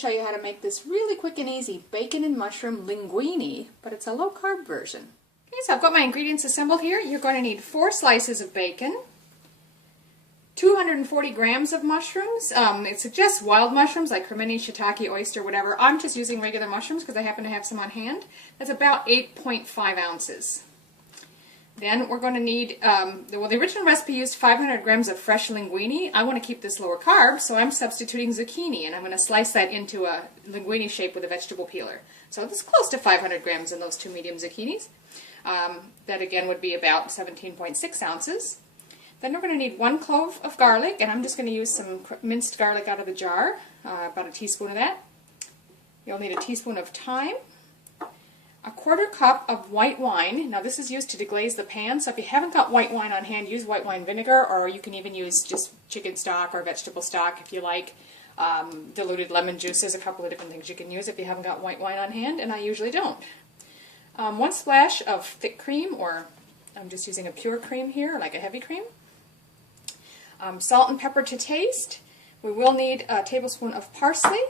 show you how to make this really quick and easy bacon and mushroom linguine, but it's a low-carb version. Okay, so I've got my ingredients assembled here. You're going to need 4 slices of bacon, 240 grams of mushrooms. It suggests wild mushrooms like cremini, shiitake, oyster, whatever. I'm just using regular mushrooms because I happen to have some on hand. That's about 8.5 ounces. Then we're going to need, the original recipe used 500 grams of fresh linguine. I want to keep this lower carb, so I'm substituting zucchini, and I'm going to slice that into a linguine shape with a vegetable peeler. So this is close to 500 grams in those 2 medium zucchinis. That again would be about 17.6 ounces. Then we're going to need 1 clove of garlic, and I'm just going to use some minced garlic out of the jar, about a teaspoon of that. You'll need a teaspoon of thyme, a 1/4 cup of white wine. Now this is used to deglaze the pan, so if you haven't got white wine on hand, use white wine vinegar, or you can even use just chicken stock or vegetable stock if you like. Diluted lemon juice, there's a couple of different things you can use if you haven't got white wine on hand, and I usually don't. 1 splash of thick cream, or I'm just using a pure cream here, like a heavy cream. Salt and pepper to taste. We will need a tablespoon of parsley,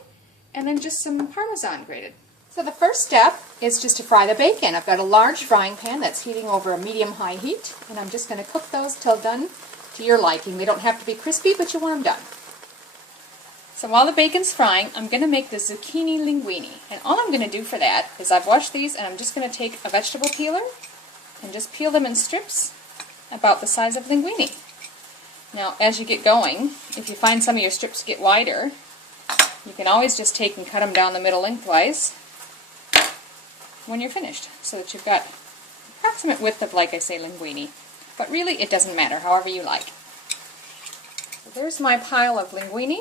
and then just some Parmesan grated. So the first step is just to fry the bacon. I've got a large frying pan that's heating over a medium-high heat, and I'm just going to cook those till done to your liking. They don't have to be crispy, but you want them done. So while the bacon's frying, I'm going to make the zucchini linguine. And all I'm going to do for that is I've washed these, and I'm just going to take a vegetable peeler and just peel them in strips about the size of linguine. Now, as you get going, if you find some of your strips get wider, you can always just take and cut them down the middle lengthwise when you're finished, so that you've got approximate width of, like I say, linguine. But really, it doesn't matter, however you like. So there's my pile of linguine,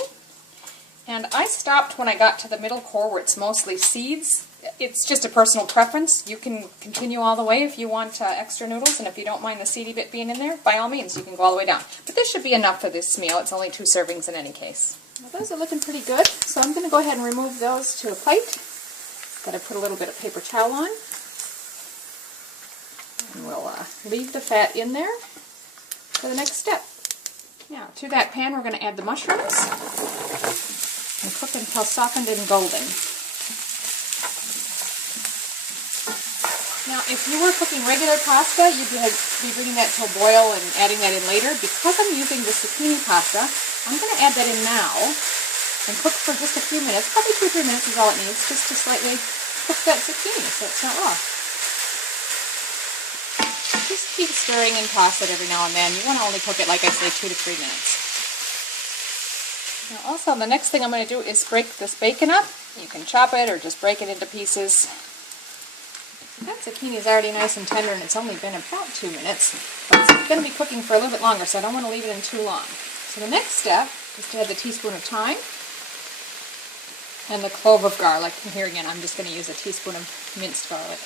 and I stopped when I got to the middle core where it's mostly seeds. It's just a personal preference. You can continue all the way if you want extra noodles, and if you don't mind the seedy bit being in there, by all means, you can go all the way down. But this should be enough for this meal. It's only 2 servings in any case. Now, those are looking pretty good, so I'm going to go ahead and remove those to a plate. Got to put a little bit of paper towel on, and we'll leave the fat in there for the next step. Now, to that pan we're going to add the mushrooms and cook until softened and golden. Now, if you were cooking regular pasta, you'd be bringing that to a boil and adding that in later. Because I'm using the zucchini pasta, I'm going to add that in now and cook for just a few minutes. Probably 2 or 3 minutes is all it needs, just to slightly cook that zucchini so it's not raw. Just keep stirring and toss it every now and then. You want to only cook it, like I say, 2 to 3 minutes. Now also, the next thing I'm going to do is break this bacon up. You can chop it or just break it into pieces. That zucchini is already nice and tender, and it's only been about 2 minutes. But it's going to be cooking for a little bit longer, so I don't want to leave it in too long. So the next step is to add the teaspoon of thyme and the clove of garlic. And here again, I'm just going to use a teaspoon of minced garlic.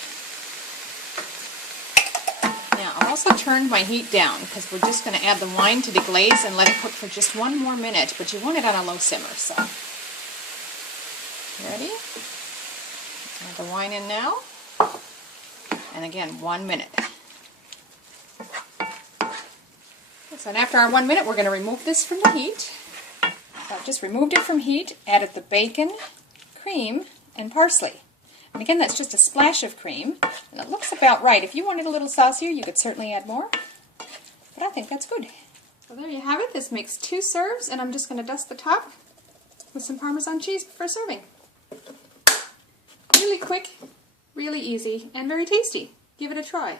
Now, I've also turned my heat down because we're just going to add the wine to deglaze and let it cook for just 1 more minute, but you want it on a low simmer. So, ready? Add the wine in now. And again, 1 minute. So after our 1 minute, we're going to remove this from the heat. So I've just removed it from heat, added the bacon, cream, and parsley. And again, that's just a splash of cream, and it looks about right. If you wanted a little saucier, you could certainly add more, but I think that's good. So there you have it. This makes 2 serves, and I'm just going to dust the top with some Parmesan cheese for serving. Really quick, really easy, and very tasty. Give it a try.